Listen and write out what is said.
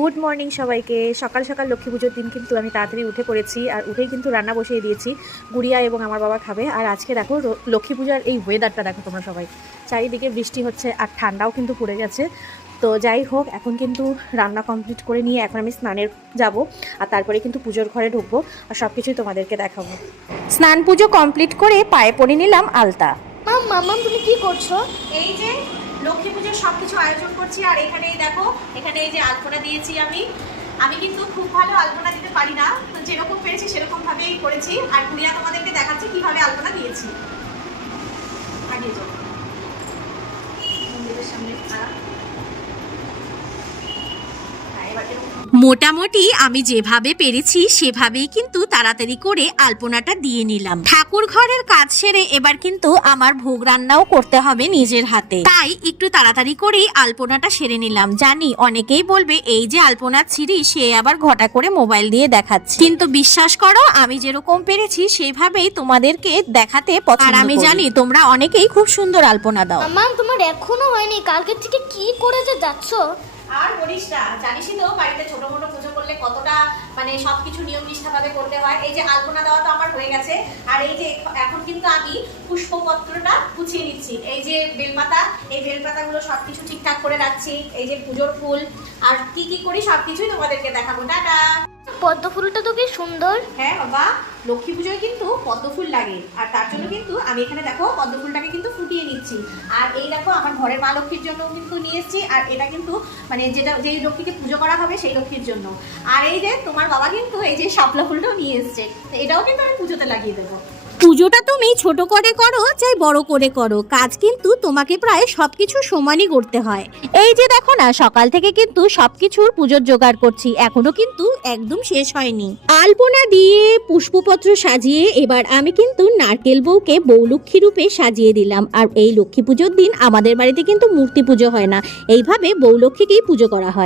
Good morning সবাইকে। সকাল সকাল লক্ষ্মী পুজোর দিন কিন্তু আমি তাড়াতাড়ি উঠে পড়েছি, আর উঠেই কিন্তু রান্না বসিয়ে দিয়েছি। গুড়িয়া এবং আমার বাবা খাবে। আর আজকে দেখো লক্ষ্মী পূজার এই ওয়েদারটা দেখো তোমরা সবাই, চারিদিকে বৃষ্টি হচ্ছে আর ঠান্ডাও কিন্তু পড়ে গেছে। তো যাই হোক, এখন কিন্তু রান্না কমপ্লিট করে নিয়ে এখন আমি স্নানের যাব, আর তারপরে কিন্তু পুজোর ঘরে ঢুকবো আর সব কিছুই তোমাদেরকে দেখাবো। স্নান পুজো কমপ্লিট করে পায়ে পরে নিলাম আলতা। মামা তুমি কি করছো? এই যে লক্ষ্মী পুজোর সব কিছু আয়োজন করছি, আর এখানেই দেখো, এখানে এই যে আলপনা দিয়েছি আমি কিন্তু খুব ভালো আলপনা দিতে পারি না, তো যেরকম পেরেছি সেরকম ভাবেই করেছি। আর গুড়িয়া তোমাদেরকে দেখাচ্ছি কিভাবে আলপনা দিয়েছি। আগিয়ে যাও, মন্দিরের সামনে মোটামুটি আমি যেভাবে পেরেছি সেভাবেই কিন্তু তাড়াতাড়ি করে আলপনাটা দিয়ে নিলাম। ঠাকুর ঘরের কাজ সেরে এবার কিন্তু আমার ভোগ রান্নাও করতে হবে নিজের হাতে, তাই একটু তাড়াতাড়ি করেই আলপনাটা সেরে নিলাম। জানি অনেকেই বলবে এই যে আলপনা ছিঁড়ি সে আবার ঘটা করে মোবাইল দিয়ে দেখাচ্ছে, কিন্তু বিশ্বাস করো আমি যেরকম পেরেছি সেইভাবেই তোমাদেরকে দেখাতে পছন্দ করি। আর আমি জানি তোমরা অনেকেই খুব সুন্দর আলপনা দাও। মামা তোমার এখনো হয়নি, কালকের থেকে কি করে যে যাচ্ছ? আর বলিস না, জানিসই তো বাড়িতে ছোট মোটো পুজো করলে কতটা মানে সবকিছু নিয়ম নিষ্ঠাভাবে করতে হয়। এই যে আলপনা দেওয়া তো আমার হয়ে গেছে, আর এই যে এখন কিন্তু আমি পুষ্পপত্রটা গুছিয়ে নিচ্ছি। এই যে বেলপাতা, এই বেলপাতাগুলো সবকিছু ঠিকঠাক করে রাখছি। এই যে পুজোর ফুল আর কি কি করি সবকিছুই তোমাদেরকে দেখাবো। টাটা। পদ্ম ফুলটা তো কি সুন্দর। হ্যাঁ বাবা, লক্ষ্মী পুজোয় কিন্তু পদ্ম ফুল লাগে, আর তার জন্য কিন্তু আমি এখানে দেখো পদ্ম ফুলটাকে কিন্তু ফুটিয়ে নিচ্ছি। আর এই দেখো আমার ঘরের মা লক্ষ্মীর জন্য কিন্তু নিয়ে এসেছি, আর এটা কিন্তু মানে যেই লক্ষ্মীকে পুজো করা হবে সেই লক্ষ্মীর জন্য। আর এই যে তোমার বাবা কিন্তু এই যে শাপলা ফুলটাও নিয়ে এসছে, এটাও কিন্তু আমি পুজোতে লাগিয়ে দেবো। পুজোটা তুমি ছোট করে করো চাই বড় করে করো, কাজ কিন্তু তোমাকে প্রায় সবকিছু সমানই করতে হয়। এই যে দেখো না, সকাল থেকে কিন্তু সবকিছুর পুজোর জোগাড় করছি, এখনো কিন্তু একদম শেষ হয়নি। আলপনা দিয়ে পুষ্পপত্র সাজিয়ে এবার আমি কিন্তু নারকেল বউকে বৌলক্ষ্মী রূপে সাজিয়ে দিলাম। আর এই লক্ষ্মী পুজোর দিন আমাদের বাড়িতে কিন্তু মূর্তি পুজো হয় না, এইভাবে বৌলক্ষ্মীকেই পুজো করা হয়।